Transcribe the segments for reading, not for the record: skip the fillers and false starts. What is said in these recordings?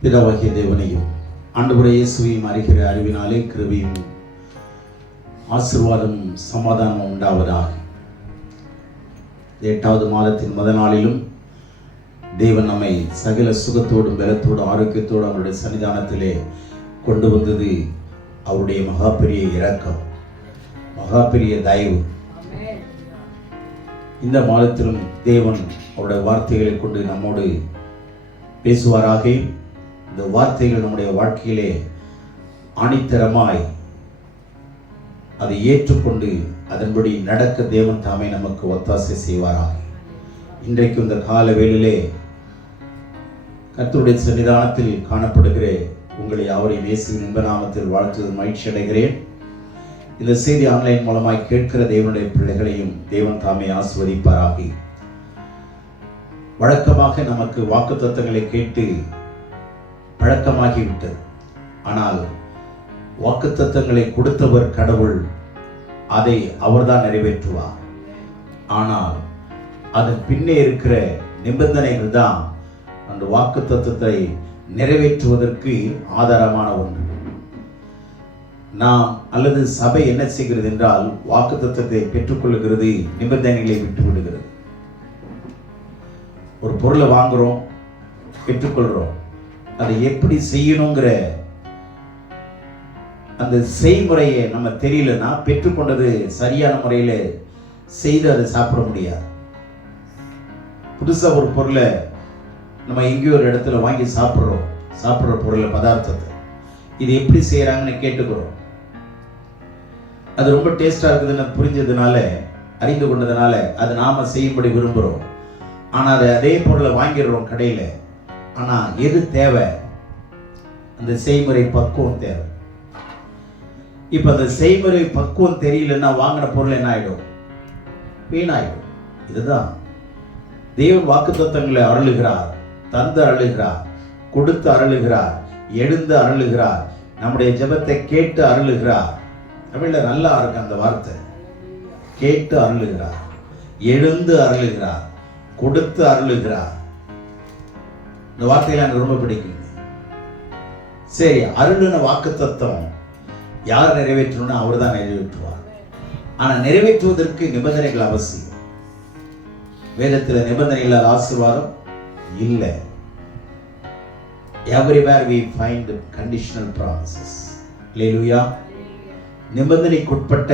பிதாவாகிய தேவனையும் ஆண்டவராகிய இயேசுவையும் அறிகிற அறிவினாலே கிருபையும் ஆசீர்வாதம் சமாதானம் உண்டாவதாக. 8வது மாதத்தின் முதல் நாளிலும் தேவன் நம்மை சகல சுகத்தோடும் பலத்தோடும் ஆரோக்கியத்தோடும் அவருடைய சன்னிதானத்திலே கொண்டு வந்தது அவருடைய மகா பெரிய இரக்கம், மகா பெரிய தயவு. இந்த மாதத்திலும் தேவன் அவருடைய வார்த்தைகளை கொண்டு நம்மோடு பேசுவாராக. இந்த வார்த்தைகள் நம்முடைய வாழ்க்கையிலே ஆணித்தரமாய் அதை ஏற்றுக்கொண்டு அதன்படி நடக்க தேவன் தாமே நமக்கு ஒத்தாசை செய்வாராக. இன்றைக்கு இந்த கால வேளையிலே கர்த்தருடைய சன்னிதானத்தில் காணப்படுகிற உங்களை யாவரையும் இயேசுவின் இன்ப நாமத்தில் வாழ்த்துவது மகிழ்ச்சி அடைகிறேன். இந்த செய்தி ஆன்லைன் மூலமாய் கேட்கிற தேவனுடைய பிள்ளைகளையும் தேவன் தாமே ஆசீர்வதிப்பாராக. வழக்கமாக நமக்கு வாக்குத்தத்தங்களை கேட்டு பழக்கமாகிவிட்டது. ஆனால் வாக்குத்தத்தங்களை கொடுத்தவர் கடவுள், அதை அவர்தான் நிறைவேற்றுவார். ஆனால் அதன் பின்னே இருக்கிற நிபந்தனைகள் தான் அந்த வாக்குத்தத்தத்தை நிறைவேற்றுவதற்கு ஆதாரமான ஒன்று. நாம் அல்லது சபை என்ன செய்கிறது என்றால் வாக்குத்தத்தத்தை பெற்றுக்கொள்ளுகிறது, நிபந்தனைகளை விட்டு விடுகிறது. ஒரு பொருளை வாங்குறோம், பெற்றுக்கொள்றோம், அதை எப்படி செய்யணுங்கிற அந்த செய்முறையை நம்ம தெரியலன்னா பெற்றுக்கொண்டது சரியான முறையில் செய்து அதை சாப்பிட முடியாது. புதுசாக ஒரு பொருளை நம்ம எங்கேயோ ஒரு இடத்துல வாங்கி சாப்பிட்ற பொருளை பதார்த்தத்தை இது எப்படி செய்கிறாங்கன்னு கேட்டுக்கிறோம். அது ரொம்ப டேஸ்டாக இருக்குதுன்னு புரிஞ்சதுனால, அறிந்து கொண்டதுனால அது நாம் செய்யும்படி விரும்புகிறோம். ஆனால் அதே பொருளை வாங்கிடுறோம் கடையில். ஆனால் எது தேவை? அந்த செய்முறை பக்குவம் தேவை. இப்போ அந்த செய்முறை பக்குவம் தெரியலன்னா வாங்கின பொருள் என்ன ஆகிடும்? வீணாயிடும். இதுதான் தேவன் வாக்குத்தத்தங்களை அருளுகிறார், தந்து அருளுகிறார், கொடுத்து அருளுகிறார், எழுந்து அருளுகிறார், நம்முடைய ஜெபத்தை கேட்டு அருளுகிறார். தமிழில் நல்லா இருக்கு அந்த வார்த்தை, கேட்டு அருளுகிறார், எழுந்து அருளுகிறார், கொடுத்து அருளுகிறார். இந்த வார்த்தையில எனக்கு ரொம்ப பிடிக்கும். சரி, அருளின வாக்குத்தத்தம் யார் நிறைவேற்றணும்னா அவர் தான் நிறைவேற்றுவார். ஆனால் நிறைவேற்றுவதற்கு நிபந்தனைகள் அவசியம். வேதத்தில் நிபந்தனை இல்லாத ஆசீர்வாதம் இல்லை. Everywhere we find conditional promises. Hallelujah. நிபந்தனைக்குட்பட்ட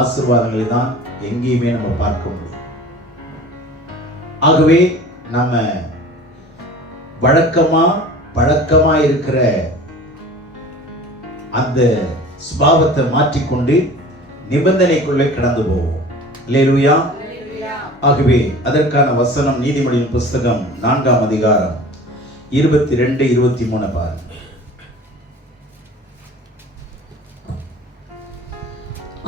ஆசீர்வாதங்களை தான் எங்கேயுமே நம்ம பார்க்க முடியும். ஆகவே நம்ம பழக்கமா இருக்கிற அந்த சுபாவத்தை மாற்றிக்கொண்டு நிபந்தனைக்குள்ளே கடந்து போவோம். ஹல்லேலூயா. ஆகவே அதற்கான வசனம் நீதிமொழியின் புஸ்தகம் 4ஆம் அதிகாரம் 22-23 பாருங்க.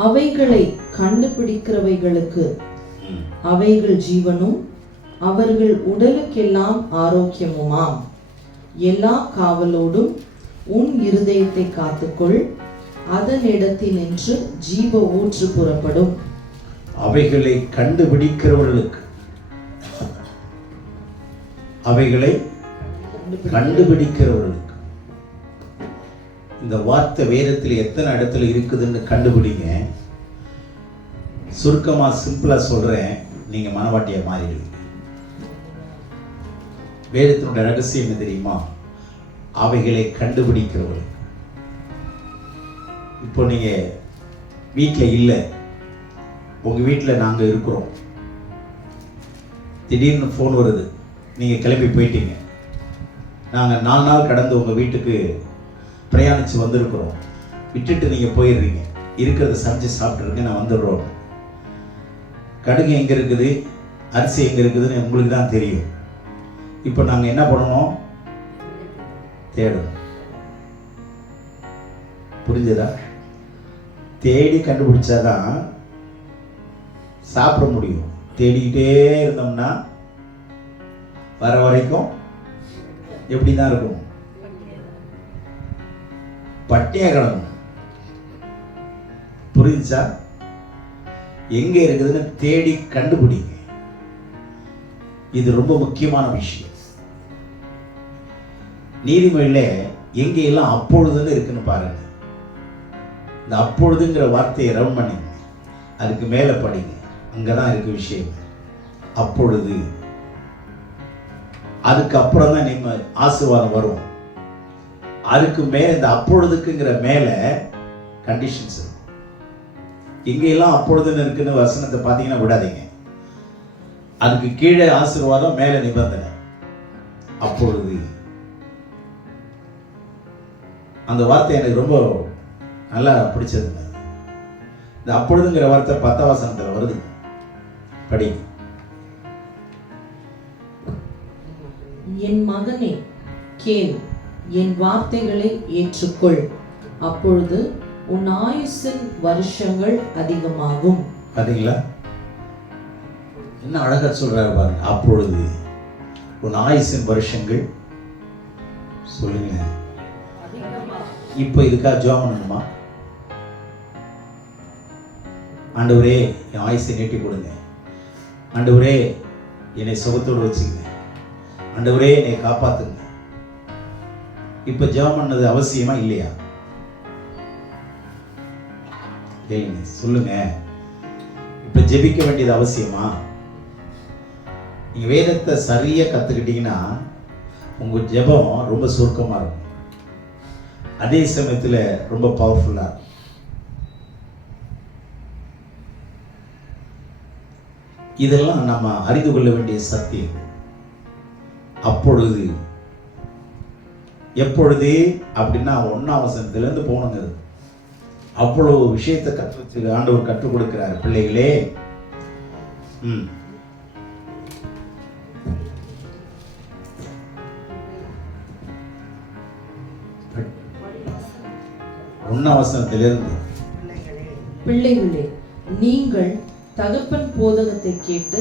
அவைகளை கண்டுபிடிக்கிறவைகளுக்கு அவைகள் ஜீவனும் அவர்கள் உடலுக்கெல்லாம் ஆரோக்கியமுமாம். எல்லா காவலோடும் உன் இருதயத்தை காத்துக்கொள், அதனிடத்தினின்று ஜீவ ஊற்று புறப்படும். அவைகளை கண்டுபிடிக்கிறவர்களுக்கு, அவைகளை கண்டுபிடிக்கிறவர்களுக்கு. இந்த வார்த்தை வேதத்தில் எத்தனை இடத்துல இருக்குதுன்னு கண்டுபிடிங்க. சுருக்கமா சிம்பிளா சொல்றேன், நீங்க மனவாட்டியா மாறிடுவீங்க. வேதத்தினுடைய ரகசியம் என்ன தெரியுமா? அவைகளை கண்டுபிடிக்கிறவர்களுக்கு. இப்போ நீங்க வீட்டில் இல்லை, உங்க வீட்டில் நாங்க இருக்கிறோம், திடீர்னு ஃபோன் வருது, நீங்க கிளம்பி போயிட்டீங்க. நாங்கள் 4 நாள் கடந்து உங்கள் வீட்டுக்கு பிரயாணித்து வந்திருக்கிறோம். விட்டுட்டு நீங்கள் போயிடுறீங்க. இருக்கிறத சமைச்சு சாப்பிட்ருங்க, நான் வந்துடுறோம். கடுகு எங்கே இருக்குது, அரிசி எங்கே இருக்குதுன்னு உங்களுக்கு தான் தெரியும். இப்போ நாங்கள் என்ன பண்ணணும்? தேடணும். புரிஞ்சதா? தேடி கண்டுபிடிச்சாதான் சாப்பிட முடியும். தேடிக்கிட்டே இருந்தோம்னா வர வரைக்கும் எப்படி தான் இருக்கும்? பட்டியா கிடக்கும். புரிஞ்சா? எங்க இருக்குதுன்னு தேடி கண்டுபிடிங்க. இது ரொம்ப முக்கியமான விஷயம். நீதிமொழியிலே எங்கெல்லாம் அப்பொழுதுன்னு இருக்குன்னு பாருங்க. இந்த அப்பொழுதுங்கிற வார்த்தையை ரவுண்ட் பண்ணிங்க, அதுக்கு மேலே படிங்க, அங்கதான் இருக்கு விஷயம். அப்பொழுது, அதுக்கு அப்புறம் தான் நீங்க ஆசீர்வாதம் வரும். அதுக்கு மேல இந்த அப்பொழுதுக்குங்கிற மேல கண்டிஷன்ஸ் இருக்கும். எங்கெல்லாம் அப்பொழுதுன்னு இருக்குன்னு வசனத்தை பார்த்தீங்கன்னா விடாதீங்க. அதுக்கு கீழே ஆசீர்வாதம், மேல நிபந்தனை. அப்பொழுது அந்த வார்த்தை எனக்கு ரொம்ப நல்லா பிடிச்சதுங்க. இந்த அப்பொழுதுங்கிற வார்த்தை 10ஆம் வசனத்துல வருது, படி. என் மகனே கேள், என் வார்த்தைகளை ஏற்றுக்கொள், அப்பொழுது உன் ஆயுசின் வருஷங்கள் அதிகமாகும். பாத்தீங்களா என்ன அழகா சொல்றாரு பாருங்க. அப்பொழுது உன் ஆயுசின் வருஷங்கள், சொல்லுங்க. இப்போ இதுக்காக ஜெபம் பண்ணணுமா? ஆண்டவரே என் ஆயுசை நீட்டி கொடுங்க, ஆண்டவரே என்னை சுகத்தோடு வச்சுங்க, ஆண்டவரே என்னை காப்பாத்துங்க. இப்ப ஜெபம் பண்ணது அவசியமா இல்லையா? கேளுங்க, சொல்லுங்க. இப்ப ஜெபிக்க வேண்டியது அவசியமா? நீங்க வேதத்தை சரியா கத்துக்கிட்டீங்கன்னா உங்க ஜெபம் ரொம்ப சுருக்கமா இருக்கும், அதே சமயத்துல ரொம்ப பவர்ஃபுல்லா இருக்கும். இதெல்லாம் நம்ம அறிந்து கொள்ள வேண்டிய சத்தியம். அப்பொழுது, எப்பொழுது அப்படின்னா 1ஆம் வசனத்திலிருந்து போகணுங்க. அவ்வளவு விஷயத்தை கற்று ஆண்டவர் கற்றுக் கொடுக்கிறார் பிள்ளைகளே. ஒன்னாம் வசனத்திலிருந்து, பிள்ளைகளே நீங்கள் தகப்பன் போதகத்தை கேட்டு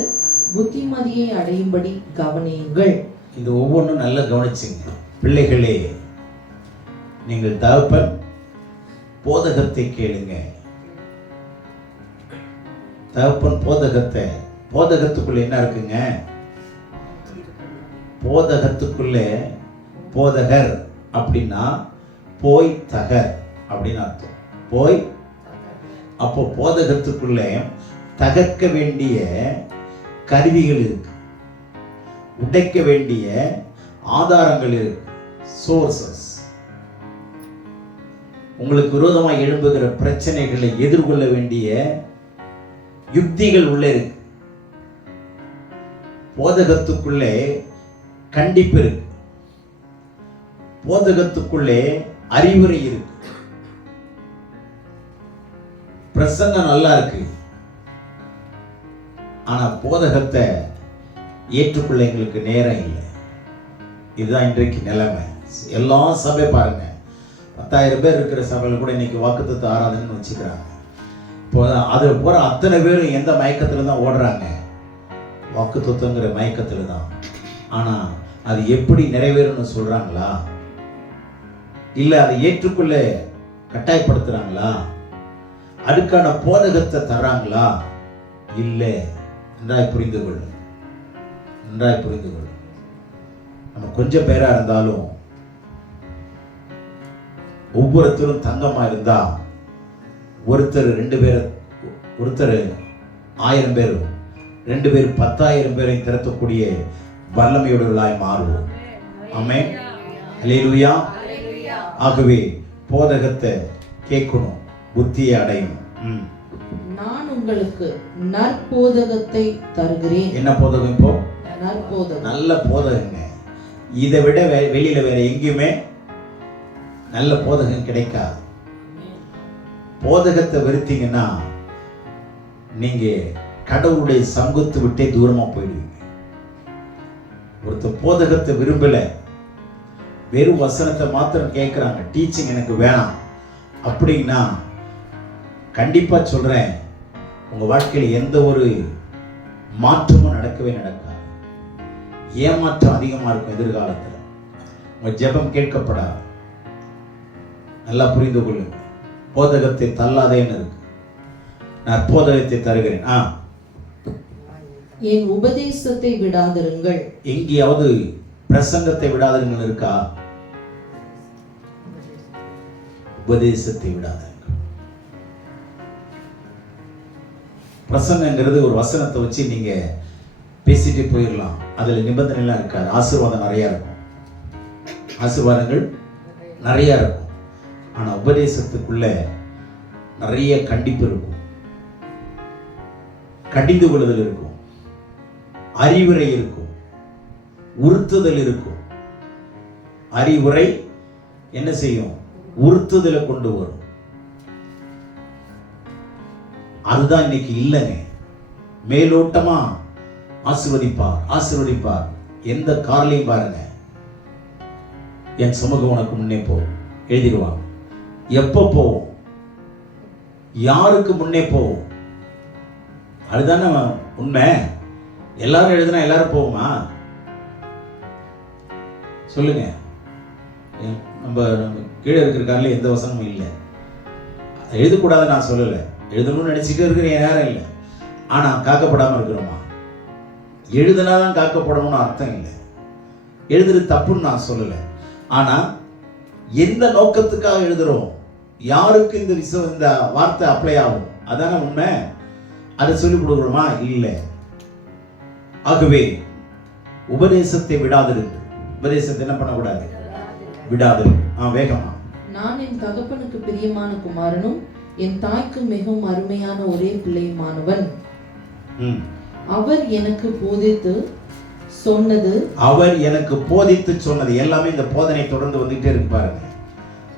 புத்திமதியை அடையும்படி கவனியுங்கள். இது ஒவ்வொன்றும் நல்லா கவனிச்சுங்க. பிள்ளைகளே நீங்கள் தகப்பன் போதகத்தை கேளுங்க. தகப்பன் போதகத்தை, போதகத்துக்குள்ள என்ன இருக்குங்க? போதகத்துக்குள்ளே போதகர் அப்படின்னா போய் தகர் அப்படின்னு அர்த்தம். போய், அப்போ போதகத்துக்குள்ளே தகர்க்க வேண்டிய கருவிகள் இருக்கு, உடைக்க வேண்டிய ஆதாரங்கள் இருக்கு, சோர்சஸ். உங்களுக்கு விரோதமாக எழும்புகிற பிரச்சனைகளை எதிர்கொள்ள வேண்டிய யுக்திகள் உள்ளே இருக்கு. போதகத்துக்குள்ளே கண்டிப்பு இருக்கு, போதகத்துக்குள்ளே அறிவுரை இருக்கு. பிரசங்கம் நல்லா இருக்கு, ஆனா போதகத்தை ஏற்றுக்கொள்ள எங்களுக்கு நேரம் இல்லை. இதுதான் இன்றைக்கு நிலைமை. எல்லா சபை பாருங்க, 10,000 பேர் இருக்கிற சபையில் கூட இன்னைக்கு வாக்குத்தத்த ஆராதனைன்னு வச்சுக்கிறாங்க. இப்போ அது போற அத்தனை பேரும் எந்த மயக்கத்துல தான் ஓடுறாங்க? வாக்குத்தத்தங்கிற மயக்கத்துல தான். ஆனா அது எப்படி நிறைவேறும்னு சொல்றாங்களா? இல்ல அதை ஏற்றுக்கொள்ள கட்டாயப்படுத்துறாங்களா? அதுக்கான போதகத்தை தர்றாங்களா? இல்லை. நன்றாய் புரிந்து கொள்ளும், நன்றாய் புரிந்து கொள்ளும். நம்ம கொஞ்சம் பேரா இருந்தாலும் ஒவ்வொருத்தரும் தங்கமா இருந்தா, ஒருத்தர் 2 பேர், ஒருத்தர் 1000 பேர், 2 பேர் 10,000 பேரை திரட்டக்கூடிய வல்லமையுடையவர்களாய் மாறுவோம். ஆமென், அல்லேலூயா. ஆகவே போதகத்தை கேட்கணும், புத்தியை அடையணும். நான் உங்களுக்கு நற்போதகத்தை தருகிறேன். என்ன போதகம்? இப்போ நற்போதகம், நல்ல போதகங்க. இதை விட வெளியில வேற எங்கேயுமே நல்ல போதகம் கிடைக்காது. போதகத்தை வெறுத்தீங்கன்னா நீங்க கடவுளுடைய சங்கத்தை விட்டே தூரமா போயிடுவீங்க. ஒருத்தர் போதகத்தை விரும்பல, வெறும் வசனத்தை மாத்திரம் கேட்கிறாங்க, டீச்சிங் எனக்கு வேணாம் அப்படின்னா, கண்டிப்பா சொல்றேன், உங்க வாழ்க்கையில் எந்த ஒரு மாற்றமும் நடக்கவே நடக்காது. ஏமாற்றம் அதிகமா இருக்கும் எதிர்காலத்தில். உங்க ஜெபம் கேட்கப்படாது. நல்லா புரிந்து கொள்ளுங்க. போதகத்தை தள்ளாதேன்னு இருக்கு. நான் போதகத்தை தருகிறேன். என் உபதேசத்தை விடாதிருங்கள். எங்கேயாவது பிரசங்கத்தை விடாதிருங்கள் இருக்கா? உபதேசத்தை விடாதீர்கள். பிரசங்கங்கிறது ஒரு வசனத்தை வச்சு நீங்க பேசிட்டு போயிடலாம். அதுல நிபந்தனைலாம் இருக்காது. ஆசீர்வாதம் நிறைய இருக்கும், ஆசீர்வாதங்கள் நிறைய இருக்கும். ஆனா உபதேசத்துக்குள்ள நிறைய கண்டிப்பு இருக்கும், கடிந்து கொள்ளுதல் இருக்கும், அறிவுரை இருக்கும், உறுத்துதல் இருக்கும். அறிவுரை என்ன செய்யும்? உறுத்துதலை கொண்டு வரும். அதுதான் இன்னைக்கு இல்லைங்க. மேலோட்டமா ஆசீர்வதிப்பார் ஆசீர்வதிப்பார். எந்த கார்லையும் பாருங்க, என் சமூகம் உனக்கு முன்னே போகும் எழுதிடுவாங்க. எப்போ போவோம்? யாருக்கு முன்னே போவோம்? அதுதானே உண்மை. எல்லாரும் எழுதுனா எல்லாரும் போவோமா? சொல்லுங்க. நம்ம கீழே இருக்கிற காரில் எந்த வசனமும் இல்லை. எழுதக்கூடாது நான் சொல்லலை, எழுதணும்னு நினைச்சிட்டு இருக்கிற நேரம் இல்லை. ஆனா காக்கப்படாம இருக்கிறோமா? எழுதுனாதான் காக்கப்படணும்னு அர்த்தம் இல்லை. எழுதுறது தப்புன்னு நான் சொல்லலை. ஆனா எந்த நோக்கத்துக்காக எழுதுறோம், யாருக்கு இந்த வார்த்தை அப்ளை ஆகும், அதான உண்மை. அதை சொல்லிக் கொடுக்குறோமா? இல்லை. ஆகவே உபதேசத்தை விடாதிருக்கு. உபதேசத்தை என்ன பண்ணக்கூடாது? விடாது. வேகமா. நான் என் தகப்பனுக்கு பிரியமான குமாரனும் என் தாய்க்கு மிகவும் அருமையான ஒரே பிள்ளையுமானவன். அவர் எனக்கு போதித்து சொன்னது, அவர் எனக்கு போதித்து சொன்னது எல்லாமே இந்த போதனை தொடர்ந்து வந்துட்டே இருக்கு பாருங்க.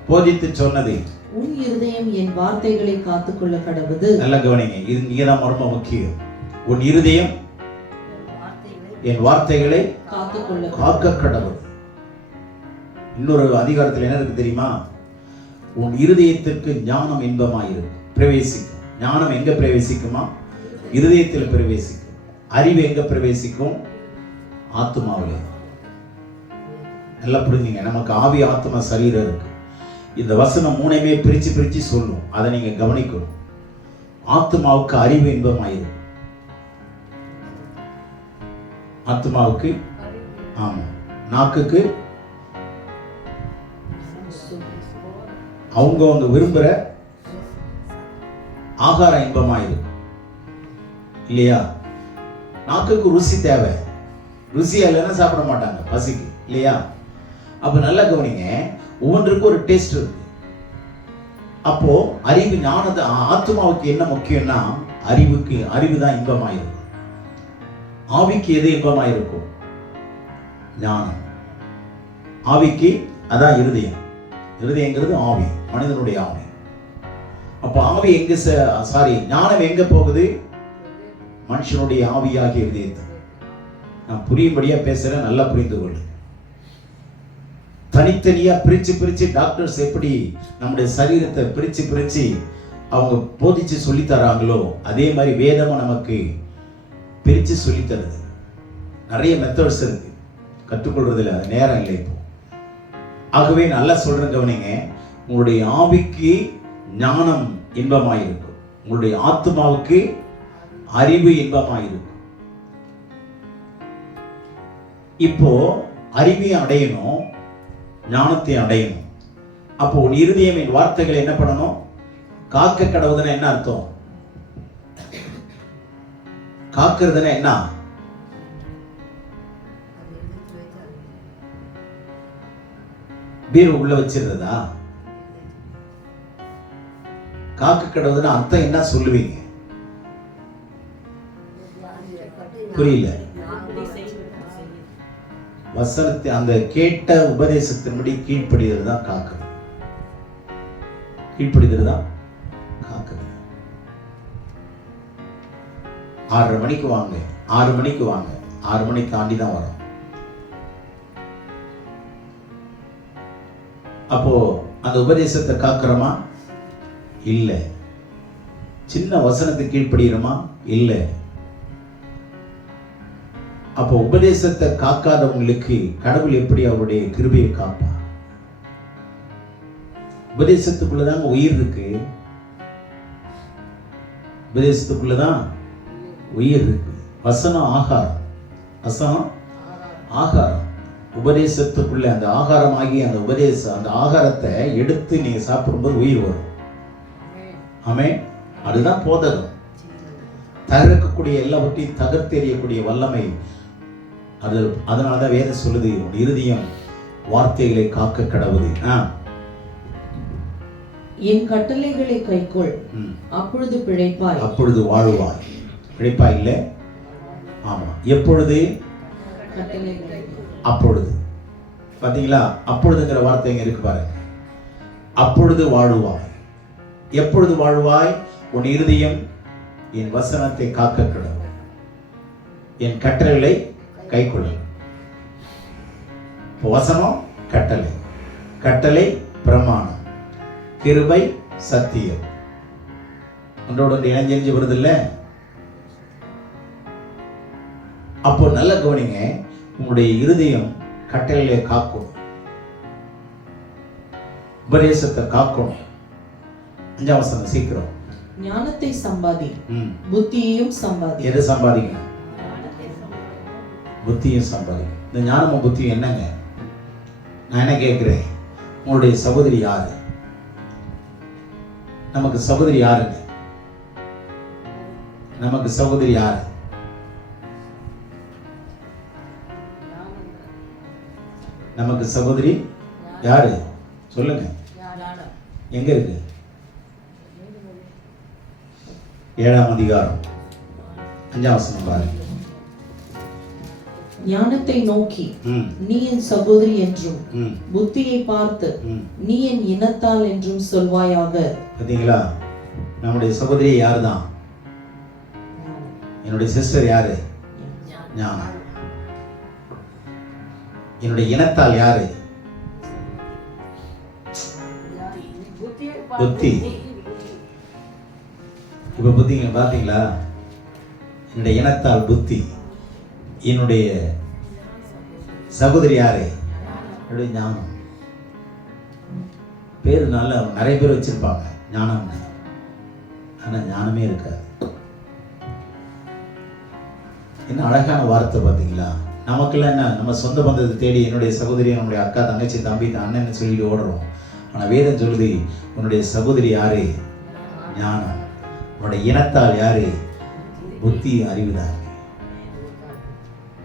போதித்து சொன்னது, உன் இருதயம் என் வார்த்தைகளை காத்துக்கொள்ள கடவுது. நல்ல கவனிங்க, இது இங்கதான் ரொம்ப முக்கியம். உன் இருதயம் என் வார்த்தைகளை காக்க கடவுள். இன்னொரு அதிகாரத்தில் என்ன இருக்கு தெரியுமா? உன் இருதயத்திற்கு ஞானம் இன்பமாயிருக்கும், பிரவேசிக்கும். ஞானம் எங்க பிரவேசிக்குமா? இருதயத்தில் பிரவேசிக்கும். அறிவு எங்க பிரவேசிக்கும்? ஆத்மாவிலே. நல்லா புரிஞ்சுங்க. நமக்கு ஆவி, ஆத்மா, சரீரம் இருக்கு. இந்த வசனம் மூணையுமே பிரிச்சு பிரிச்சு சொல்லும். அதை நீங்க கவனிக்கணும். ஆத்மாவுக்கு அறிவு இன்பமாயிருக்கும். ஆத்மாவுக்கு ஆமா, நாக்குக்கு அவங்க விரும்புற ஆகாரம் இன்பமாயிருக்கும் இல்லையா? நாக்குக்கு ருசி தேவை. ருசி இல்லைன்னா சாப்பிட மாட்டாங்க, பசிக்கு இல்லையா? அப்ப நல்லா கவனிங்க, ஒவ்வொன்றுக்கும் ஒரு டேஸ்ட் இருக்கு. அப்போ அறிவு, ஞானத்தை, ஆத்மாவுக்கு என்ன முக்கியம்னா அறிவு தான் இன்பமாயிருக்கும். ஆவிக்கு எது இன்பமாயிருக்கும்? ஞானம். ஆவிக்கு அதான் இருதயம். இருதயங்கிறது ஆவி, மனிதனுடைய ஆவி. அப்ப ஆவி எங்க ஞானம் எங்க போகுது? மனுஷனுடைய ஆவியாகிய இருதயத்தை. நான் புரியும்படியா பேசுறேன், நல்லா புரிந்து கொள்ளு. தனித்தனியா பிரிச்சு பிரிச்சு டாக்டர்ஸ் எப்படி நம்முடைய சரீரத்தை பிரிச்சு பிரிச்சு அவங்க போதிச்சு சொல்லி தராங்களோ, அதே மாதிரி வேதமா நமக்கு பிரிச்சு சொல்லி தருது. நிறைய மெத்தட்ஸ் இருக்கு, கற்றுக்கொள்றதுல நேரம் இல்லை இப்போ. ஆகவே நல்லா சொல்றேன், கவனிங்க. உங்களுடைய ஆவிக்கு ஞானம் இன்பமாயிருக்கும், உங்களுடைய ஆத்மாவுக்கு அறிவு இன்பமாயிருக்கும். இப்போ அறிவையும் அடையணும், ஞானத்தையும் அடையணும். அப்போ உன் இருதயம் என் வார்த்தைகளை என்ன பண்ணணும்? காக்க கடவுதுன்னா என்ன அர்த்தம்? காக்கிறதுனா என்ன? பீரோ உள்ள வச்சிருந்ததா? காக்க கடவுதுன்னா அர்த்தம் என்ன சொல்லுவீங்க? புரியல. வசனத்தை அந்த கேட்ட உபதேசத்தின்படி கீழ்ப்படிதல் தான் காக்குது. கீழ்ப்படிதல் தான் காக்குது. 6:30 மணிக்கு வாங்க, 6 மணிக்கு வாங்க, 6 மணிக்கு தாண்டி தான் வரும். அப்போ அந்த உபதேசத்தை காக்கிறோமா? இல்ல. சின்ன வசனத்துக்கு கீழ்ப்படுகிறோமா? இல்ல. அப்போ உபதேசத்தை காக்காதவங்களுக்கு கடவுள் எப்படி அவருடைய கிருபையை காப்பா? உபதேசத்துக்குள்ளதாங்க உயிர் இருக்கு. உபதேசத்துக்குள்ளதான் உயிர் இருக்கு. வசனம் ஆகாரம், வசனம் ஆகாரம். உபதேசத்துக்குள்ள அந்த ஆகாரமாகி அந்த அந்த ஆகாரத்தை எடுத்து நீங்க சாப்பிடும்போது உயிர் வரும். ஆமென். அதுதான் போதகம். தகர்க்கக்கூடிய எல்லாவற்றையும் தகர்த்தெறியக்கூடிய வல்லமை அது. அதனாலதான் வேதம் சொல்லுது, இருதயம் வார்த்தைகளை காக்க கடவுது. என் கட்டளைகளை கைக்கொள், அப்பொழுது பிழைப்பாய், அப்பொழுது வாழ்வாய். பிழைப்பாய் இல்ல? ஆமா. எப்பொழுது? அப்பொழுது. பாத்தீங்களா? அப்பொழுதுங்கிற வார்த்தை இங்க இருக்கு பாருங்க. அப்பொழுது வாழ்வாய். எப்பொழுது வாழ்வாய்? உன் இருதயம் என் வசனத்தை காக்க கடவுள், என் கட்டளைகளை கைக்கொள்ள. வசனம் கட்டளை, கட்டளை பிரமாணம், கிருபை சத்தியம், ஒன்றோடு இணைஞ்செஞ்சு வருது இல்ல? அப்போ நல்ல கவனிங்க, உங்களுடைய இருதயம் கட்டளையை காக்கும், உபதேசத்தை காக்கணும். 5ஆம் வசனம் சீக்கிரம். ஞானத்தை சம்பாதி, புத்தியையும் சம்பாதி. எதை சம்பாதிக்கணும்? புத்தியும் சம்பாதி. இந்த ஞானமும் புத்தியும் என்னங்க? நான் என்ன கேட்கிறேன், உங்களுடைய சகோதரி யாரு? நமக்கு சகோதரி யாருங்க? நமக்கு சகோதரி யாரு? நமக்கு சகோதரி யாரு சொல்லுங்க. எங்க இருக்கு? 7ஆம் அதிகாரம் 5ஆம் வசனம் பாருங்க. ஞானத்தை நோக்கி நீ என் சகோதரி என்றும், புத்தியை பார்த்து நீ என் இனத்தால் என்றும் சொல்வாயாக. பாத்தீங்களா? நம்முடைய சகோதரி யாருதான்? என்னுடைய சிஸ்டர் யாரு? ஞானம். என்னுடைய இனத்தால் யாரு? புத்தி. இப்ப புத்திங்க பாத்தீங்களா? என்னுடைய இனத்தால் புத்தி. என்னுடைய சகோதரி யாரு? என்னுடைய ஞானம். பேரு நல்ல நிறைய பேர் வச்சிருப்பாங்க ஞானம், ஆனா ஞானமே இருக்காது. என்ன அழகான வார்த்தை பாத்தீங்களா? நமக்குள்ள என்ன, நம்ம சொந்த பந்தத்தை தேடி என்னுடைய சகோதரி, நம்முடைய அக்கா, தங்கச்சி, தம்பி, அண்ணன் சொல்லிட்டு ஓடுறோம். ஆனா வேதம் சொல்லுது, உன்னுடைய சகோதரி யாரு? ஞானம். உன்னுடைய இனத்தால் யாரு? புத்தி, அறிவுதான்.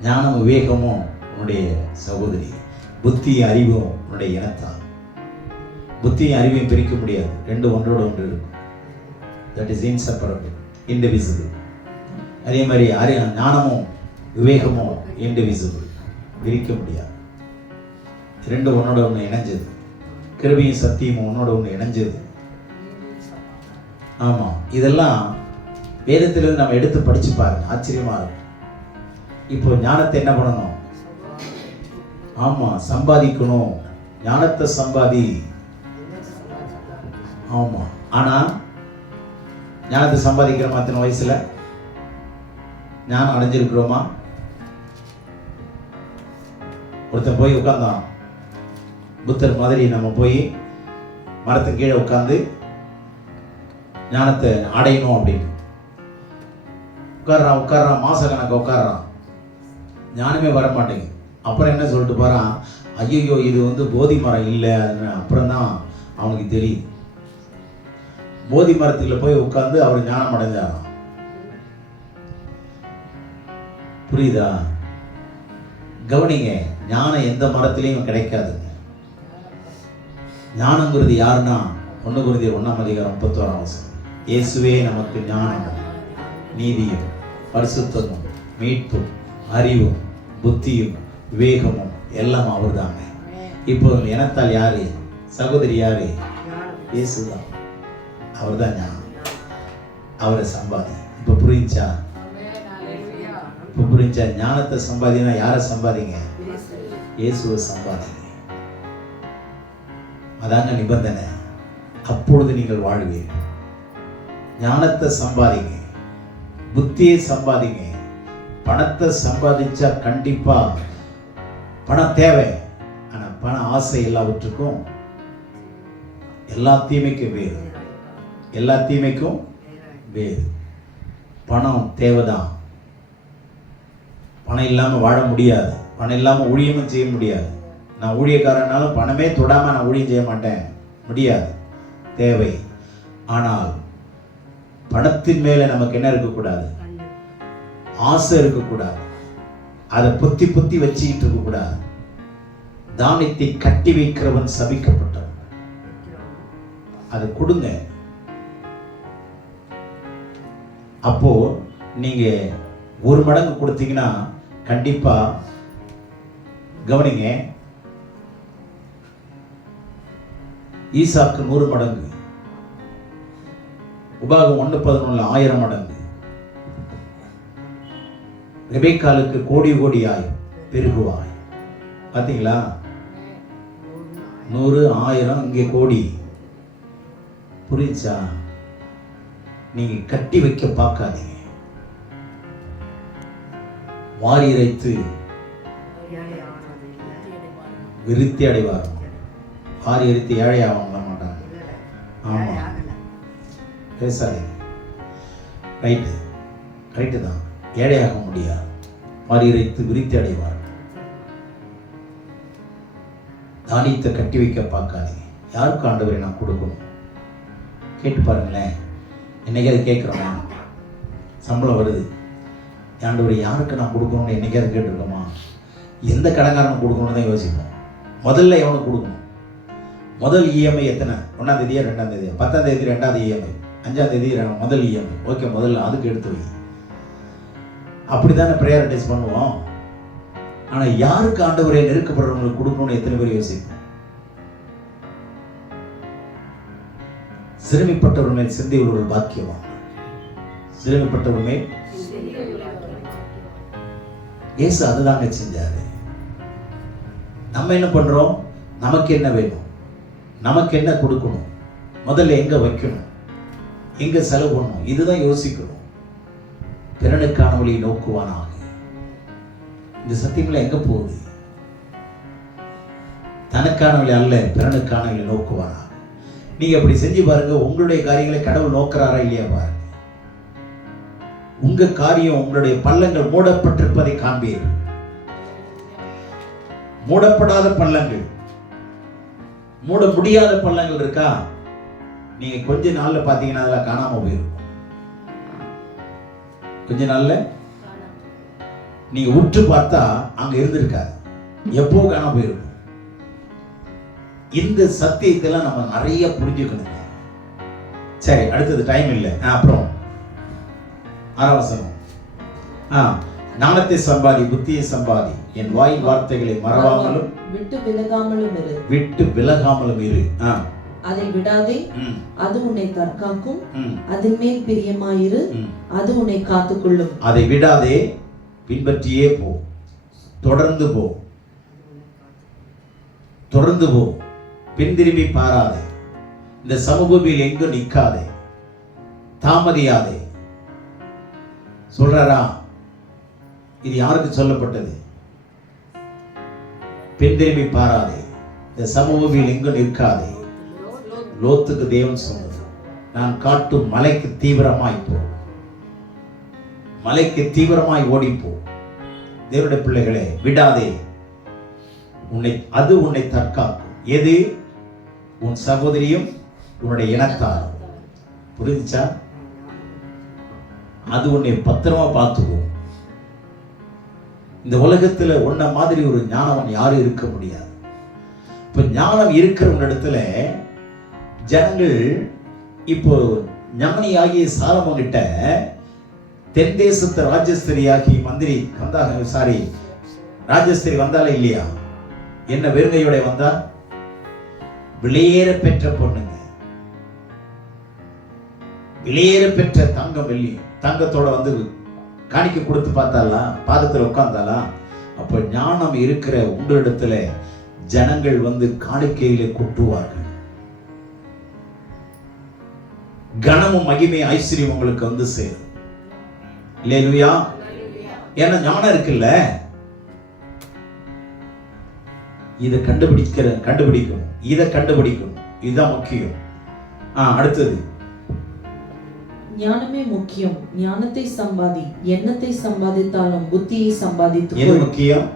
ஞானம் விவேகமும் உன்னுடைய சகோதரி, புத்தி அறிவும் உன்னுடைய இனத்தால். புத்தியும் அறிவையும் பிரிக்க முடியாது, ரெண்டு ஒன்றோடு ஒன்று இருக்கும். That is inseparable, indivisible. அதே மாதிரி ஞானமும் விவேகமும் இன்டிவிசிபிள், பிரிக்க முடியாது. ரெண்டு ஒன்னோட ஒன்று இணைஞ்சது. கிருபையும் சத்தியமும் ஒன்னோட ஒன்று இணைஞ்சது. ஆமா, இதெல்லாம் வேதத்திலிருந்து நம்ம எடுத்து படிச்சு பாருங்க, ஆச்சரியமா இருக்கும். இப்போ ஞானத்தை என்ன பண்ணணும்? ஆமா, சம்பாதிக்கணும். ஞானத்தை சம்பாதி. ஆமா, ஆனா ஞானத்தை சம்பாதிக்கிறோமா? அத்தனை வயசுல ஞானம் அடைஞ்சிருக்கிறோமா? ஒருத்தன் போய் உட்கார்ந்தான், புத்தர் மாதிரி நம்ம போய் மரத்து கீழே உட்கார்ந்து ஞானத்தை அடையணும் அப்படின்னு உட்கார்றான். மாச கணக்கு உட்கார்றான், ஞானமே வர மாட்டேங்குது. அப்புறம் என்ன சொல்லிட்டு போறான், ஐயோ இது போதி மரம் இல்லை. அப்புறம் தான் அவனுக்கு தெரியும், போதி மரத்துல போய் உட்கார்ந்து அவர் ஞானம் அடைஞ்சாராம். புரியுதா? கவனிங்க, ஞானம் எந்த மரத்திலையும் கிடைக்காதுங்க. ஞானங்கிறது யாருன்னா 1 Corinthians 1ஆம் அதிகாரம் 31ஆம் வசனம். இயேசுவே நமக்கு ஞானமும் நீதியும் பரிசுத்தமும் மீட்பும் அறிவும் புத்தியும் விவேகமும் எல்லாம் அவர் தாங்க. இப்போ இனத்தால் யாரு? சகோதரி யாரு? இயேசுதான். அவர் தான் ஞானம். அவரை சம்பாதி. இப்ப புரிஞ்சா? இப்ப புரிஞ்சா? ஞானத்தை சம்பாதினா யாரை சம்பாதிங்க? இயேசுவை சம்பாதிங்க. அதாங்க நிபந்தனை. அப்பொழுது நீங்கள் வாழ்வீர்கள். ஞானத்தை சம்பாதிங்க, புத்தியை சம்பாதிங்க. பணத்தை சம்பாதிச்சா கண்டிப்பா பணம் தேவை. ஆனா பண ஆசை எல்லாவற்றுக்கும், எல்லா தீமைக்கும் வேறு, எல்லா தீமைக்கும் வேறு. பணம் தேவைதான், பணம் இல்லாமல் வாழ முடியாது, பணம் இல்லாமல் ஊழியமும் செய்ய முடியாது. நான் ஊழியக்காரனாலும் பணமே தொடாமல் நான் ஊழியம் செய்ய மாட்டேன், முடியாது, தேவை. ஆனால் பணத்தின் மேலே நமக்கு என்ன இருக்கக்கூடாது? ஆசை இருக்கக்கூடாது. அதை புத்தி புத்தி வச்சுக்கிட்டு இருக்கக்கூடாது. தானியத்தை கட்டி வைக்கிறவன் சபிக்கப்பட்டவன். அதை கொடுங்க. அப்போ நீங்க 1 மடங்கு கொடுத்தீங்கன்னா கண்டிப்பா கவனிங்க, ஈசாக்கு 100 மடங்கு, உபாகம் 1:11 1000 மடங்கு, ரெபெக்காளுக்கு கோடி கோடியாய் பெருகுவாய். பாத்தீங்களா? 100 1000 இங்கே கோடி. புரிஞ்சா? நீங்க கட்டி வைக்க பார்க்காதீங்க. வாரி இறைத்து விருத்தி அடைவார். வாரி இறைத்து ஏழை ஆக மாட்டாங்க. ஆமா, பேசாதீங்க. ரைட்டு, ரைட்டு தான். ஏழையாக முடியாது. வாரி இறைத்து விருத்தி அடைவார். தானியத்தை கட்டி வைக்க பார்க்காதீங்க. யாருக்கு ஆண்டவரை நான் கொடுக்கணும் கேட்டு பாருங்களேன். என்னைக்கு அது கேட்குறோம். சம்பளம் வருது, ஆண்டவரை யாருக்கு நான் கொடுக்கணும்னு என்னைக்காவது கேட்டிருக்கோமா? எந்த கடன்காரனுக்கு கொடுக்கணும்னு தான் யோசிப்போம். முதல்ல எவனுக்கு கொடுக்கணும்? முதல் இஎம்ஐ எத்தனை? 1ஆம் தேதியா 2ஆம் தேதியா? 10ஆம் தேதி 2வது இஎம்ஐ, 5ஆம் தேதி முதல் இஎம்ஐ. ஓகே, முதல்ல அதுக்கு எடுத்து வை. அப்படி தானே ப்ரையாரிட்டைஸ் பண்ணுவோம். ஆனால் யாருக்கு ஆண்டவரை நெருக்கப்படுறவங்களுக்கு கொடுக்கணும்னு எத்தனை பேர் யோசிப்போம்? சிறுமிப்பட்டவர் மேல் சிந்தை ஒரு பாக்கியவான். சிறுமிப்பட்டவர் மேல் இயேசு அதுதாங்க செஞ்சாரு. நம்ம என்ன பண்றோம்? நமக்கு என்ன வேணும், நமக்கு என்ன கொடுக்கணும், முதல்ல எங்க வைக்கணும், எங்க செலவு பண்ணணும், இதுதான் யோசிக்கணும். பிறனுக்கான வழியை நோக்குவானாக. இந்த சத்தியம்ல எங்க போகுது? தனக்கான வழி அல்ல, பிறனுக்கான வழி நோக்குவானாக. நீங்க அப்படி செஞ்சு பாருங்க. உங்களுடைய காரியங்களை கடவுள் நோக்கிறாரா இல்லையா பாருங்க. உங்க காரியம், உங்களுடைய பள்ளங்கள் மூடப்பட்டிருப்பதை காண்பீர்கள். மூடப்படாத பள்ளங்கள், மூட முடியாத பள்ளங்கள் இருக்கா? நீங்க கொஞ்ச நாள்ல பாத்தீங்கன்னா அதெல்லாம் காணாம போயிருக்கும். கொஞ்ச நாள்ல நீங்க உற்று பார்த்தா அங்க இருந்திருக்காது, எப்போ காணாம போயிருக்கும். இந்த சத்தியத்தெல்லாம் நம்ம நிறைய புரிஞ்சுக்கணும். சரி, அடுத்தது டைம் இல்லை. அப்புறம் 6ஆம் வசனம். ஞானத்தை சம்பாதி, புத்தியை சம்பாதி, என் வாயின் வார்த்தைகளை மறவாமலும் விட்டு விலகாமலும் இரு. விட்டு விலகாமலும் இரு. அதை விடாதே, அது உன்னை தற்காக்கும். அதன் மேல் பிரியமாயிரு, அது உன்னை காத்துக்கொள்ளும். அதை விடாதே, பின்பற்றியே போ, தொடர்ந்து போ, தொடர்ந்து போ, பின்திரும்பி பாராதே, இந்த சமூகத்தில் எங்கும் நிற்காதே, தாமதியாதே. சொல்றாரா? இது யாருக்கு சொல்லப்பட்டது? பின்திரும்பி பாராதே, இந்த சமூகத்தில் எங்கும் நிற்காதே. லோத்துக்கு தேவன் சொன்னது. நான் காட்டும் மலைக்கு தீவிரமாய் போ, மலைக்கு தீவிரமாய் ஓடிப்போ. தேவனுடைய பிள்ளைகளே, விடாதே, அது உன்னை தற்காக்கும். எது? உன் சகோதரியும் உன்னுடைய இனத்தார். புரிஞ்சுச்சா? அது உன்னை பத்திரமா பார்த்துக்கும். இந்த உலகத்துல உன்ன மாதிரி ஒரு ஞானவன் யாரும் இருக்க முடியாது. இப்ப ஞானம் இருக்கிற இடத்துல ஜனங்கள் இப்போ ஞானியாகிய சாலமோன் கிட்ட தென் தேசத்து ராஜஸ்திரியாகி மந்திரி ராஜஸ்திரி வந்தாலே இல்லையா? என்ன வெறுங்கையோட வந்தா? விலையேற பெற்ற பொண்ணுங்க, விலையேற பெற்ற தங்கம் வெள்ளி தங்கத்தோட வந்து காணிக்க கொடுத்து பார்த்தாலா? பாதத்தில் உட்கார்ந்தாலா? அப்ப ஞானம் இருக்கிற உங்களிடத்துல ஜனங்கள் வந்து காணிக்கையில கொட்டுவார்கள். கனமும் மகிமை ஐஸ்வர்யம் உங்களுக்கு வந்து சேரும். அல்லேலூயா. ஏன்னா ஞானம் இருக்குல்ல. இதை கண்டுபிடிக்கணும், இதை கண்டுபிடிக்கணும். இதுதான் முக்கியம். அடுத்தது ஞானமே முக்கியம். ஞானத்தை சம்பாதி. எண்ணத்தை சம்பாதித்தாலும் புத்தியை சம்பாதித்து எது முக்கியம்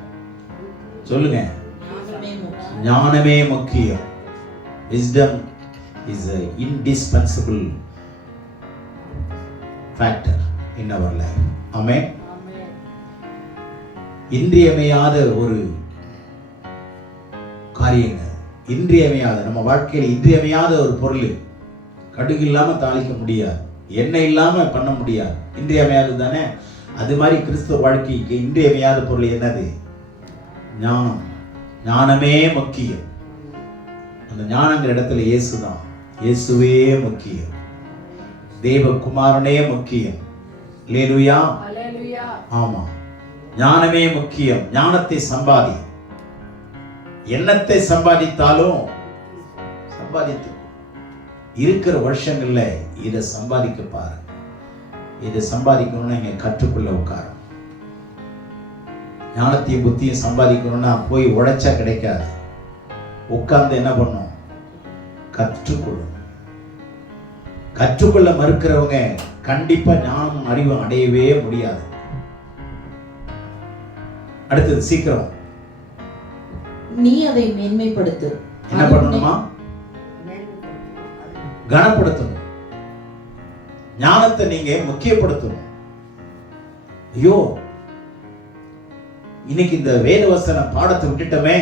சொல்லுங்க? ஞானமே முக்கியம். ஞானமே முக்கியம். Wisdom is a indispensable factor in our life. Amen. இன்றியமையாத ஒரு காரியங்கள், இன்றியமையாத, நம்ம வாழ்க்கையில் இன்றியமையாத ஒரு பொருள். கடுகு இல்லாம தாளிக்க முடியாது, எண்ணெய் இல்லாம பண்ண முடியாது, இன்றியமையாது தானே. அது மாதிரி கிறிஸ்துவ வாழ்க்கைக்கு இன்றியமையாத பொருள் என்னது? ஞானம். ஞானமே முக்கியம். அந்த ஞானங்கிற இடத்துல இயேசுதான். இயேசுவே முக்கியம். தேவகுமாரனே முக்கியம். அல்லேலூயா. ஆமா, ஞானமே முக்கியம். ஞானத்தை சம்பாதி. எண்ணத்தை சம்பாதித்தாலும் சம்பாதித்து இருக்கிற வருஷங்கள்ல இதை சம்பாதிக்க பாரு. இதை சம்பாதிக்கணும்னா இங்க கற்றுக்கொள்ள உட்காரு. ஞானத்தையும் புத்தியும் சம்பாதிக்கணும்னா போய் உழைச்சா கிடைக்காது. உட்கார்ந்து என்ன பண்ணும்? கற்றுக்கொள்ளும். கற்றுக்கொள்ள மறுக்கிறவங்க கண்டிப்பா ஞானம் அறிவு அடையவே முடியாது. அடுத்தது சீக்கிரம். நீ அதை மேன்மைப்படுத்து. என்ன பண்ணணுமா? கனப்படுத்தணும். ஞானத்தை நீங்க முக்கியப்படுத்தணும். ஐயோ, இன்னைக்கு இந்த வேதவசன பாடத்தை விட்டுட்டோமே,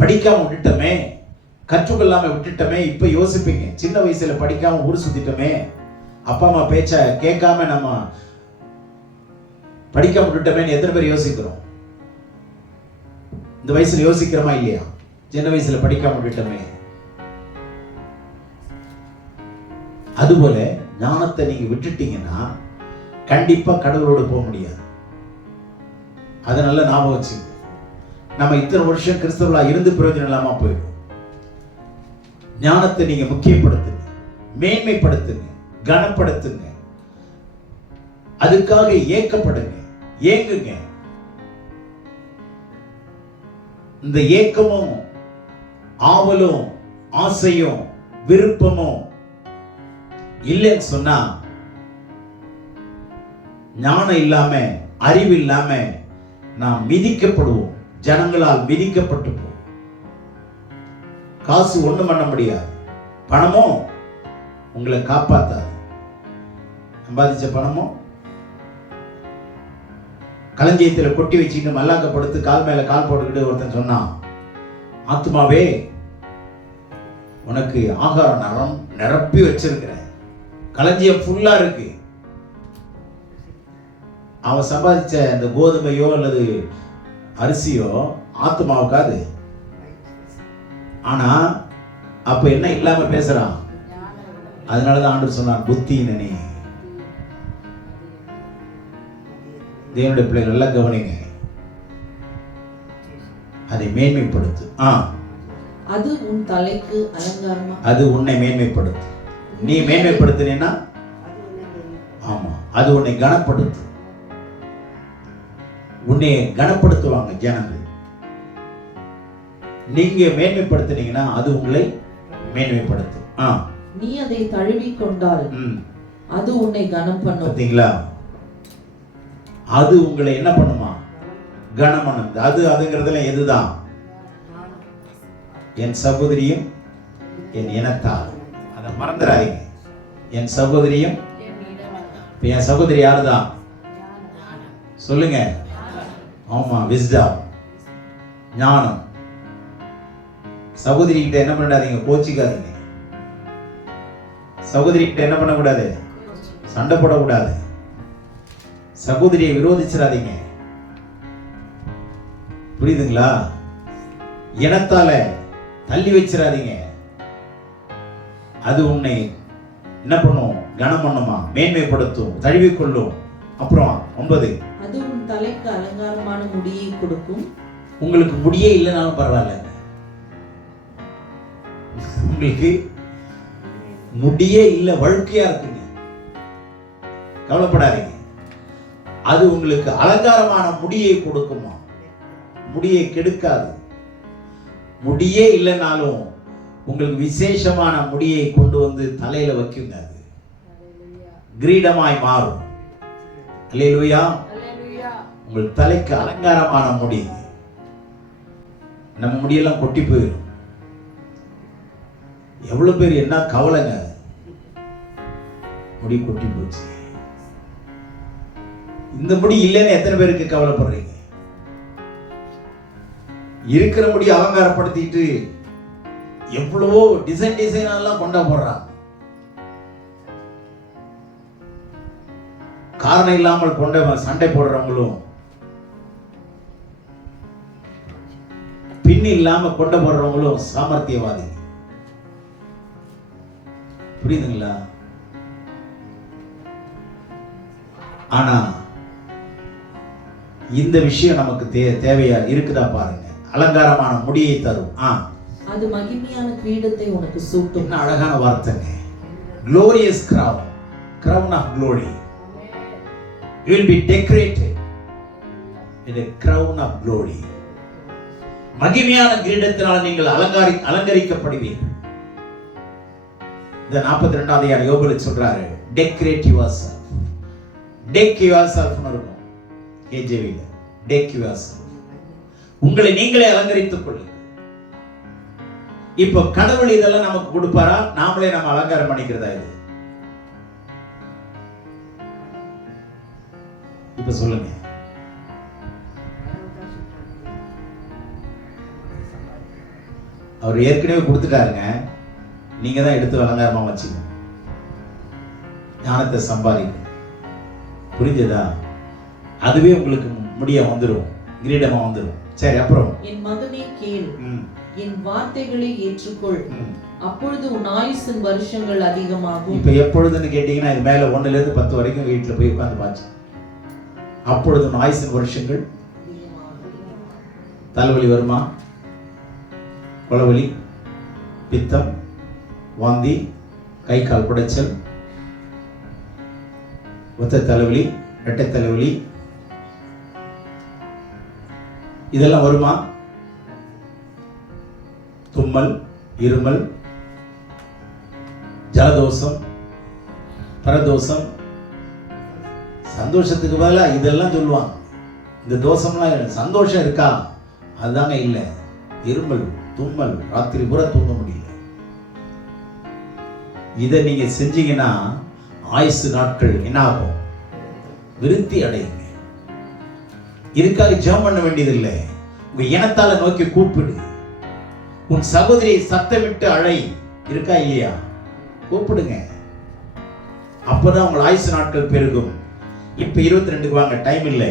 படிக்காம விட்டுட்டோமே, கற்றுக்கொள்ளாம விட்டுட்டோமே. இப்ப யோசிப்பீங்க, சின்ன வயசுல படிக்காம ஊர் சுத்திட்டோமே, அப்பா அம்மா பேச்ச கேட்காம நம்ம படிக்காம விட்டுட்டோமே. எத்தனை பேர் யோசிக்கிறோம்? இந்த வயசுல யோசிக்கிறோமா இல்லையா? சின்ன வயசுல படிக்காம விட்டுட்டோமே. அதுபோல ஞானத்தை நீங்க விட்டுட்டீங்கன்னா கண்டிப்பா கடவுளோடு போக முடியாது. அதனால ஞாபகம் வச்சு, நம்ம இத்தனை வருஷம் கிறிஸ்தவர்களா இருந்து பிரயோஜனம் இல்லாம போயிடும். ஞானத்தை நீங்க முக்கியப்படுத்துங்க, மேன்மைப்படுத்துங்க, கனப்படுத்துங்க. அதுக்காக ஏக்கப்படுங்க, ஏங்குங்க. இந்த ஏக்கமும் ஆவலும் ஆசையும் விருப்பமும் இல்லைன்னு சொன்னா, ஞானம் இல்லாம அறிவு இல்லாம நாம் மிதிக்கப்படுவோம். ஜனங்களால் மிதிக்கப்பட்டு போவோம். காசு ஒண்ணும் பண்ண முடியாது, பணமும் உங்களை காப்பாத்தாது. சம்பாதிச்ச பணமும் களஞ்சியத்துல கொட்டி வச்சுட்டு மல்லாக்கப்படுத்து கால் மேல கால் போட்டுக்கிட்டு ஒருத்தன் சொன்னான், ஆத்மாவே உனக்கு ஆகாரம் நிரப்பி வச்சிருக்கிறேன், களஞ்சியம் ஃபுல்லா இருக்கு. அவன் சம்பாதிச்ச அந்த கோதுமையோ அல்லது அரிசியோ ஆத்மாவுக்காது. ஆனா அப்ப என்ன இல்லாம பேசுறான்? அதனாலதான் ஆண்டவர் சொன்னான், புத்தியினே. தேவனுடைய பிள்ளைகள் நல்லா கவனிங்க, அதை மேன்மைப்படுத்து. அது உன் தலைக்கு அலங்காரமா. அது உன்னை மேன்மைப்படுத்து. நீ மேன்மைப்படுத்தினா, ஆமா, அது உன்னை கனப்படுத்து. உன்னை கனப்படுத்துவாங்க ஜனங்கள். நீங்க மேன்மைப்படுத்தினீங்கன்னா அது உங்களை மேன்மைப்படுத்தும். நீ அதை தழுவி கொண்டால் அது உன்னை கனம் பண்ணும். பார்த்தீங்களா? அது உங்களை என்ன பண்ணுமா? கனம் பண்ணும். அதுங்கிறதுல எதுதான்? என் சகோதரியும் என் இனத்தார். அதை மறந்துடாதீங்க. என் சகோதரியும். என் சகோதரி யாருதான்? சொல்லுங்க. ஆமா, விஸ்டம், ஞானம். சகோதரி கிட்ட என்ன பண்ணாதீங்க? கோச்சிக்காதீங்க. சகோதரி கிட்ட என்ன பண்ணக்கூடாது? சண்டை போடக்கூடாது. சகோதரியை விரோதிச்சிடாதீங்க. புரியுதுங்களா? இனத்தால தள்ளி வச்சிடாதீங்க. அது உன்னை என்ன பண்ணும்? கனம் பண்ணுமா? மேன்மைப்படுத்தும், தழுவிக்கொள்ளும். அப்புறம் 9, அது உன் தலைக்கு அலங்காரமான முடியை கொடுக்கும். உங்களுக்கு முடியே இல்லைனாலும் பரவாயில்ல, உங்களுக்கு முடியே இல்லை, வழுக்கையா இருக்குங்க, கவலைப்படாதீங்க. அது உங்களுக்கு அலங்காரமான முடியை கொடுக்குமா? முடியை கெடுக்காது. முடியே இல்லைனாலும் உங்களுக்கு விசேஷமான முடியை கொண்டு வந்து தலையில வைக்குங்க. அது கிரீடமாய் மாறும். அல்லேலூயா. உங்கள் தலைக்கு அலங்காரமான முடி. நம்ம முடியெல்லாம் கொட்டி போயிடும். எவ்வளவு பேர் என்ன கவலைங்க, முடி கொட்டி போச்சு. இந்த முடி இல்லைன்னு எத்தனை பேருக்கு கவலைப்படுறீங்க? இருக்கிற முடி அலங்காரப்படுத்திட்டு எவ்வளவோ டிசைன் எல்லாம் கொண்டா போடுறாங்க. காரணம் இல்லாமல் கொண்ட சண்டை போடுறவங்களும், பின் இல்லாம கொண்ட போடுறவங்களும் சாமர்த்தியவாதி. புரியுதுங்களா? ஆனா இந்த விஷயம் நமக்கு தேவையா இருக்குதா பாருங்க. அலங்காரமான முடியை தரும். அது மகிமையான கிரீடத்தை உனக்கு சூட்டும். என்ன அழகான வார்த்தைங்க. glorious crown of glory. You will be decorated with a crown of glory. மகிமையான கிரீடத்தினால் நீங்கள் அலங்கரிக்கப்படுவீர்கள். இந்த 42வது அதிகாரம் யோபுல சொல்றாரு, decorate yourself. deck yourself னு இருக்கும் KJV-ல. deck yourself. உங்களை நீங்களே அலங்கரித்துக் கொள்ளுங்கள். இப்ப கடவுள் இதெல்லாம் நமக்கு கொடுப்பாரா, நாமளே நம்ம அலங்காரம் பண்ணிக்கிறதா? இது இப்ப சொல்லுங்க. அவர் ஏற்கனவே கொடுத்துட்டாருங்க, நீங்க தான் எடுத்து அலங்காரமா வச்சுக்கணும். ஞானத்தை சம்பாதிக்கணும். புரிஞ்சதா? அதுவே உங்களுக்கு முடிய வந்துடும், கிரீடமா வந்துடும். சரி, அப்புறம் என் மகனே கேள், என் வார்த்தைகளை ஏற்றுக்கொள், அப்பொழுது உன் ஆயுசின் வருஷங்கள் அதிகமாகும். இப்ப எப்பொழுதுன்னு கேட்டீங்கன்னா, இது மேல 1ல இருந்து 10 வரைக்கும் வீட்டுல போய் உட்கார்ந்து பாச்சு. அப்பொழுது உன் ஆயுசின் வருஷங்கள். தலைவலி வருமா? கொலவலி, பித்தம், வாந்தி, கை கால் குடைச்சல், ஒத்த தலைவலி, இரட்டை தலைவலி, இதெல்லாம் வருமா? தும்மல், இருமல், ஜலதோஷம், பரதோஷம். சந்தோஷத்துக்கு பதிலா இதெல்லாம் சொல்லுவாங்க. இந்த தோஷம்லாம் சந்தோஷம் இருக்கா? அதுதாங்க இல்லை. இருமல், தும்மல், ராத்திரி பூரா தூங்க முடியல. இதை நீங்க செஞ்சீங்கன்னா ஆயுசு நாட்கள் என்ன ஆகும்? விருத்தி அடையுங்க. இதுக்காக ஜெபம் பண்ண வேண்டியதில்லை. உங்க இனத்தால நோக்கி கூப்பிடு. உன் சகோதரியை சத்தமிட்டு அழை. இருக்கா இல்லையா? கூப்பிடுங்க. அப்பதான் உங்கள் ஆயுசு நாட்கள் பெருகும். இப்ப 22க்கு வாங்க, டைம் இல்லை.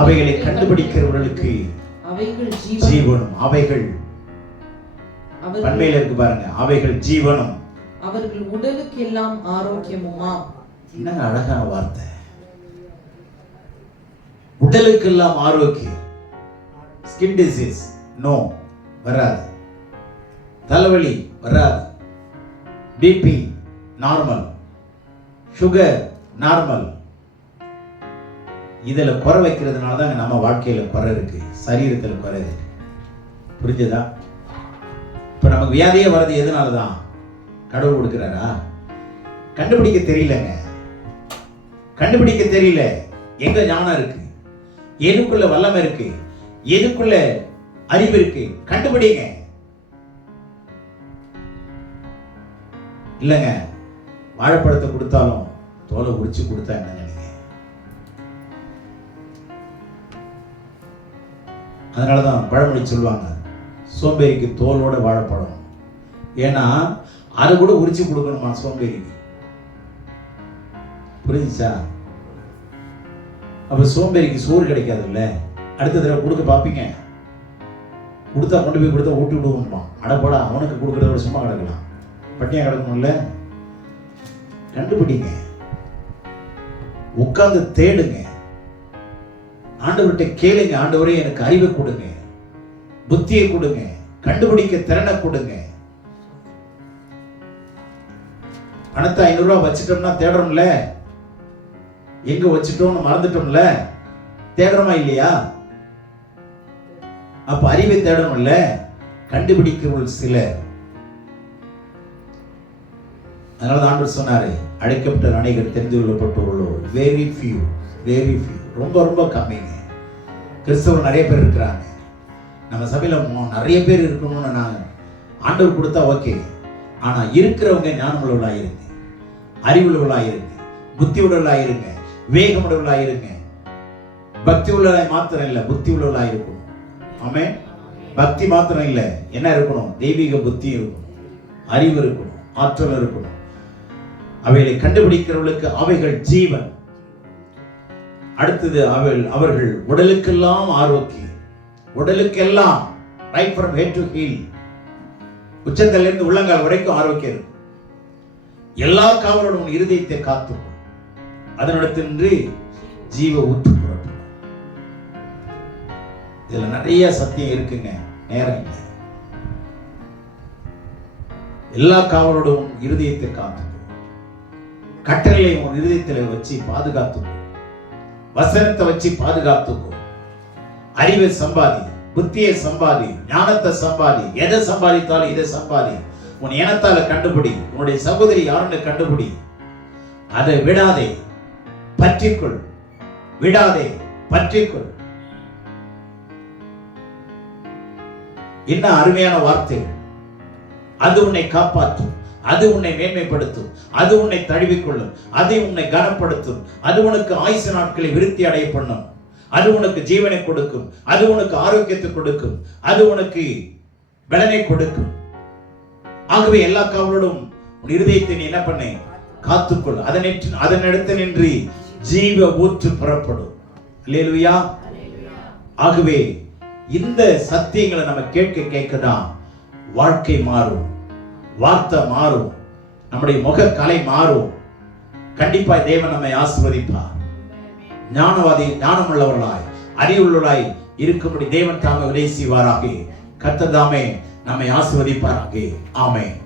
அவைகளை கண்டுபிடிக்கிறவர்களுக்கு ஜீவனும், அவைகள் பன்மையில இருக்கு பாருங்க, அவைகள் ஜீவனும், அவர்கள் உடலுக்கு எல்லாம் ஆரோக்கியமுமா. என்னங்க அழகான வார்த்தை. உடலுக்கு எல்லாம் ஆரோக்கியம். ஸ்கின் டிசீஸ் நோ, வராது. தலைவலி வராது. BP normal, sugar normal. இதுல குறை வைக்கிறதுனால தான் நம்ம வாழ்க்கையில குறை இருக்கு, சரீரத்துல குறை இருக்கு. புரிஞ்சதா? இப்ப நமக்கு வியாதியே வர்றது எதனாலதான்? கடவுள் கொடுக்கிறாரா? கண்டுபிடிக்க தெரியலங்க. கண்டுபிடிக்க தெரியல. எங்க ஞானம் இருக்கு? எதுக்குள்ள வல்லமை இருக்கு? எதுக்குள்ள அறிவு இருக்கு? கண்டுபிடிங்க. இல்லங்க, வாழைப்பழத்தை கொடுத்தாலும் தோலை உரிச்சு கொடுத்தா என்ன நினைங்க? அதனாலதான் பழமொழி சொல்லுவாங்க, சோம்பேறிக்கு தோலோட வாழைப்பழம். ஏன்னா அதை கூட உரிச்சு கொடுக்கணுமா சோம்பேறிக்கு. புரிஞ்சுச்சா? அப்ப சோம்பேறிக்கு சோறு கிடைக்காதுல்ல. அடுத்த தடவை கொடுக்க பார்ப்பீங்க. கொடுத்தா கொண்டு போய் கொடுத்தா ஊட்டி விடுவோம்மா. அடப்படா, அவனுக்கு கொடுக்கறத விட சும்மா கிடக்கலாம், பட்டியா கிடக்கணும்ல. கண்டுபிடிங்க. உட்கார்ந்து தேடுங்க. ஆண்டவர்கிட்ட கேளுங்க, ஆண்டவரே எனக்கு அறிவை கொடுங்க, புத்தியை கொடுங்க, கண்டுபிடிக்க திறனை கொடுங்க. பணத்தை 500 ரூபாய் வச்சுட்டோம்னா தேடுறோம்ல, எங்க வச்சுட்டோம்னு மறந்துட்டோம்ல, தேடுறோமா இல்லையா? அப்ப அறிவை தேடணும்ல. கண்டுபிடிக்கிறவர்கள் சிலர். அதனால தான் ஆண்டவர் சொன்னாரு, அழைக்கப்பட்ட அநேகர் தெரிந்து கொள்ளப்பட்டவர்களோ வெரி ஃபியூ, வெரி ஃபியூ, ரொம்ப ரொம்ப கம்மிங்க. கிறிஸ்தவர் நிறைய பேர் இருக்கிறாங்க. நம்ம சபையில நிறைய பேர் இருக்கணும்னு நான் ஆண்டவர் கொடுத்தா ஓகே. ஆனா இருக்கிறவங்க ஞானமுள்ளவர்களா இருங்க, அறிவுள்ளவர்களா இருங்க, புத்தி உள்ளவர்களா இருங்க, வேகம் உள்ளவர்களா இருங்க. பக்தி உள்ளவர்களாய் மாத்திரம் இல்ல, புத்தி உள்ளவர்களா இருக்கணும். ஆமென். பக்தி மாத்திரம் இல்ல, என்ன இருக்கணும்? தெய்வீக புத்தி இருக்கணும், அறிவு இருக்கணும், ஆற்றல் இருக்கணும். அவைகளை கண்டுபிடிக்கிறவர்களுக்கு அவைகள் ஜீவன். அடுத்தது அவர்கள் உடலுக்கெல்லாம் ஆரோக்கியம். உடலுக்கெல்லாம் right from head to heel, உச்சத்திலிருந்து உள்ளங்கால் வரைக்கும் ஆரோக்கியம் இருக்கும். எல்லா காவலோடும் இருதயத்தை காத்துக்கும், அதனிடத்தின்றி ஜீவ ஊற்று புறப்படும். இதுல நிறைய சத்தியம் இருக்குங்க, நேரம் இல்லை. எல்லா காவலோடும் இருதயத்தை காத்துக்கும், கட்டளையை உன் இருதயத்தில் வச்சு பாதுகாத்துக்கும், வசனத்தை வச்சு பாதுகாத்துக்கும். அறிவை சம்பாதி, புத்தியை சம்பாதி, ஞானத்தை சம்பாதி. எதை சம்பாதித்தாலும் இதை சம்பாதி. உன் இனத்தால கண்டுபிடி, உன்னுடைய சகோதரி யாருன்னு கண்டுபிடி. அதை விடாதே, பற்றிக்கொள். விடாதே, பற்றிக்கொள். என்ன அருமையான வார்த்தைகள்! அது உன்னை காப்பாற்றும், அது உன்னை மேன்மைப்படுத்தும், அது உன்னை தழுவிக்கொள்ளும், அது உன்னை கனப்படுத்தும், அது உனக்கு ஆயுசு நாட்களை விருத்தி அடைய பண்ணும், அது உனக்கு ஜீவனை கொடுக்கும், அது உனக்கு ஆரோக்கியத்தை கொடுக்கும், அது உனக்கு பலனை கொடுக்கும். ஆகவே எல்லா காவலோடும் உன் இருதயத்தை நீ என்ன பண்ண? காத்துக்கொள். அதனிடத்து நின்று ஜீவ ஊற்று புறப்படும். அல்லேலூயா. ஆகவே இந்த சத்தியங்களை நம்ம கேட்கதான் வாழ்க்கை மாறும், வார்த்தை மாறும், நம்முடைய முக கலை மாறும். கண்டிப்பா தேவன் நம்மை ஆசீர்வதிப்பார். ஞானமுள்ளவர்களாய், அறிவுள்ளவர்களாய் இருக்கும்படி தேவன் தாமே உதவி செய்வாராக. கர்த்தர் தாமே நம்மை ஆசீர்வதிப்பாராக. ஆமென்.